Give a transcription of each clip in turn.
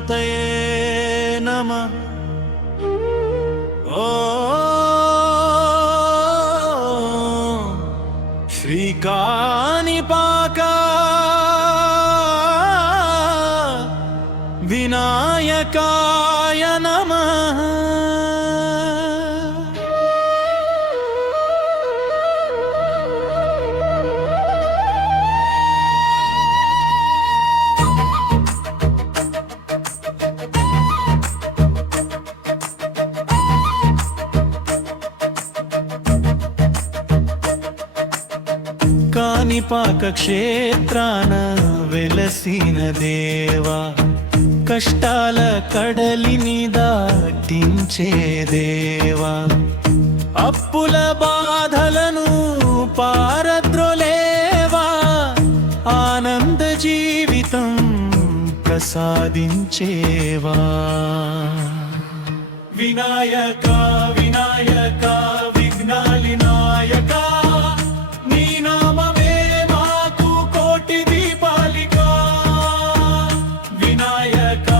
గణపతయే నమః. శ్రీకాణిపాక వినాయకాయ నమః. కాణిపాక క్షేత్రాన వెలసిన దేవా, కష్టాల కడలిని దాటించే దేవా, అప్పుల బాధలను పారద్రోలేవా, ఆనంద జీవితం ప్రసాదించేవా. వినాయక వినాయక విఘ్నాలి నాయక, నీ నామమే మాకు కోటి దీపాలిక. వినాయక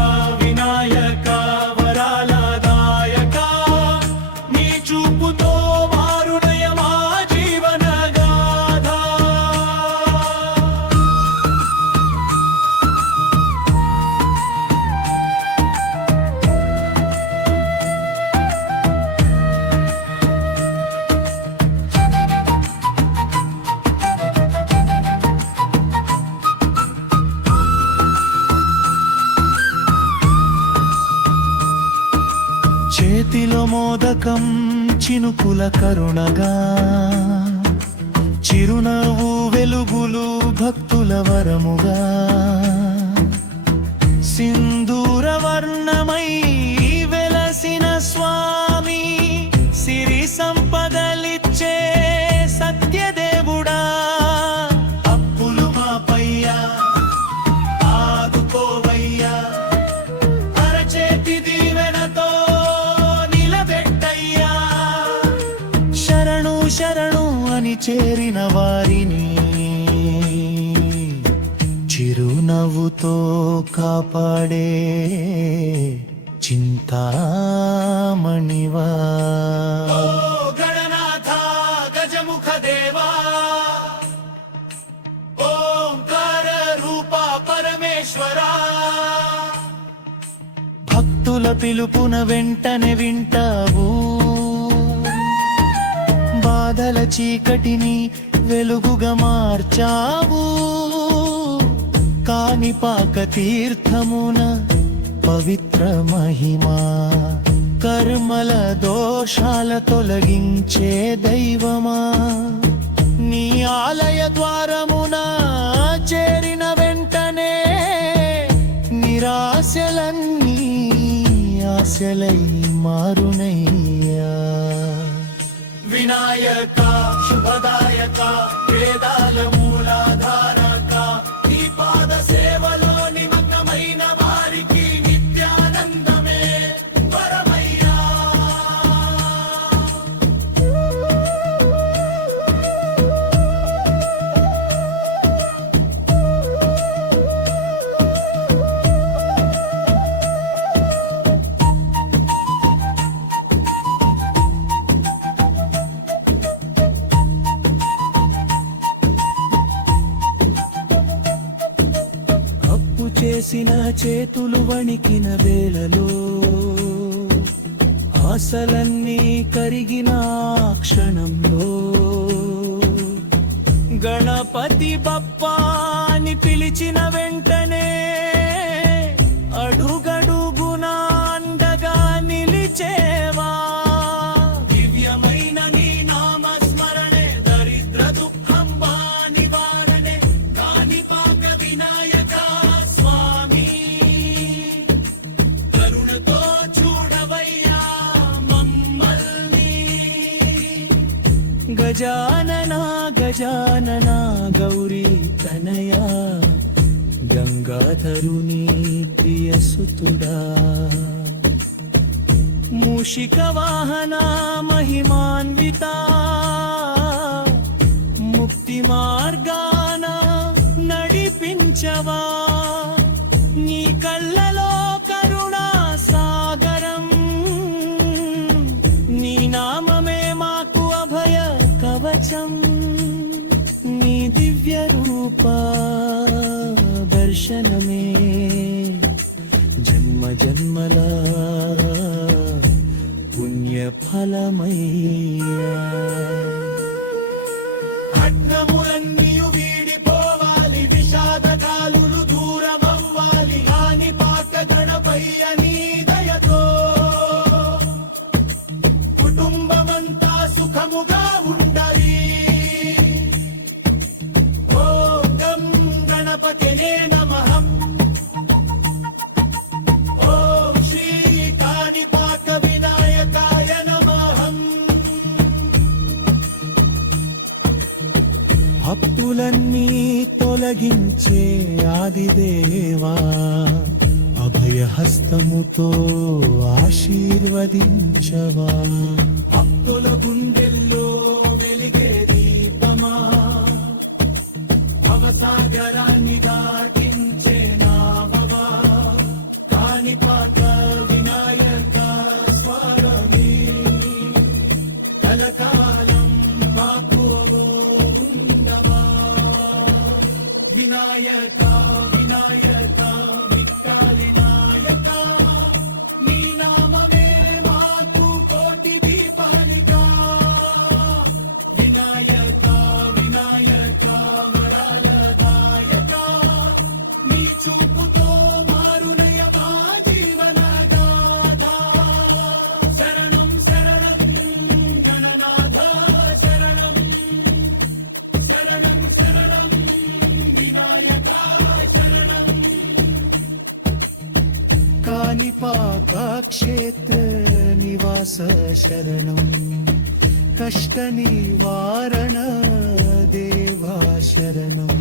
వినాయక వరాల దాయక, నీ చూపుతో మారునయ మా జీవన గాథ. చేతిలో మోదకం చినుకుల కరుణగా, చిరునవ్వు వెలుగులు భక్తుల వరముగా, సింధూర వర్ణమై వెలసిన స్వామి, సిరి సంపదలిచ్చే సత్యదేవుడా. అప్పులు మాపయ్యా ఆదుకోవయ్యా, అరచేతి దీవెనతో శరణు అని చేరిన వారిని చిరునవ్వుతో కాపాడే చింతామణివా. గణనాథ గజముఖ దేవా, ఓంకార రూప పరమేశ్వరా, భక్తుల పిలుపున వెంటనే వింటావు, బాధల చీకటిని వెలుగుగా మార్చావు. కాణిపాక తీర్థమున పవిత్ర మహిమా, కర్మల దోషాల తొలగించే దైవమా, నీ ఆలయ ద్వారమున చేరిన వెంటనే నిరాశలన్నీ ఆశలై మారునయ్యా. వినాయక శుభదాయక వేదాల మూలాధారక, ఈ పాద సేవలో నిమగ్నమైన వారికి నిత్యానందమే వరమయ్యా. చేసిన చేతులు వణికిన వేళలో, ఆశలన్నీ కరిగిన క్షణంలో, గణపతి బప్పా అని పిలిచిన వెంటనే అడుగడుగున అండగా నిలిచేవా. దివ్యమైన నీ నామస్మరణే దరిద్ర దుఃఖం నివారణే. కాణిపాక వినాయక స్వామి, కరుణతో చూడవయ్యా మమ్మల్ని. గజానన గజానన గౌరీ తనయా, గంగాధరుని ప్రియసుతుడా, మూషిక వాహన మహిమాన్విత, ముక్తి మార్గాన నడిపించవా. నీ కళ్ళలో కృపా దర్శనమే జన్మ జన్మల పుణ్య ఫలమయ్యా అడ్డములన్నీయు వీడిపోవాలి, విషాదకాలులు దూరమవ్వాలి. కాని పాక గణపయ్య నీ దయతో కుటుంబమంతా సుఖముగా ఉండాలి. ఓం గణపతినే నమః. ఓం శ్రీ కాణిపాక వినాయకాయ నమః. భక్తులన్నీ తొలగించే ఆదిదేవా అభయహస్తముతో ఆశీర్వదించవా భక్తుల గుండెల్లో వెలిగే దీపమా, భవసాగరాన్ని దాటించే నావవా. కాణిపాక వినాయక స్వామి కలకాలం మాకు ఉండవా. వినాయక వినాయక విఠ్ఠలి నాయక, నీ నామమే మాకు కోటి దీపాలిక. వినాయక వినాయక మడాల నాయక, నీ చూపుతో మారునయ మా జీవనగాథ. శరణం శరణం గణనాథ, శరణం శరణం శరణం వినాయక, శరణం. కాణిపాక క్షేత్ర నివాస శరణం కష్ట నివారణ దేవా శరణం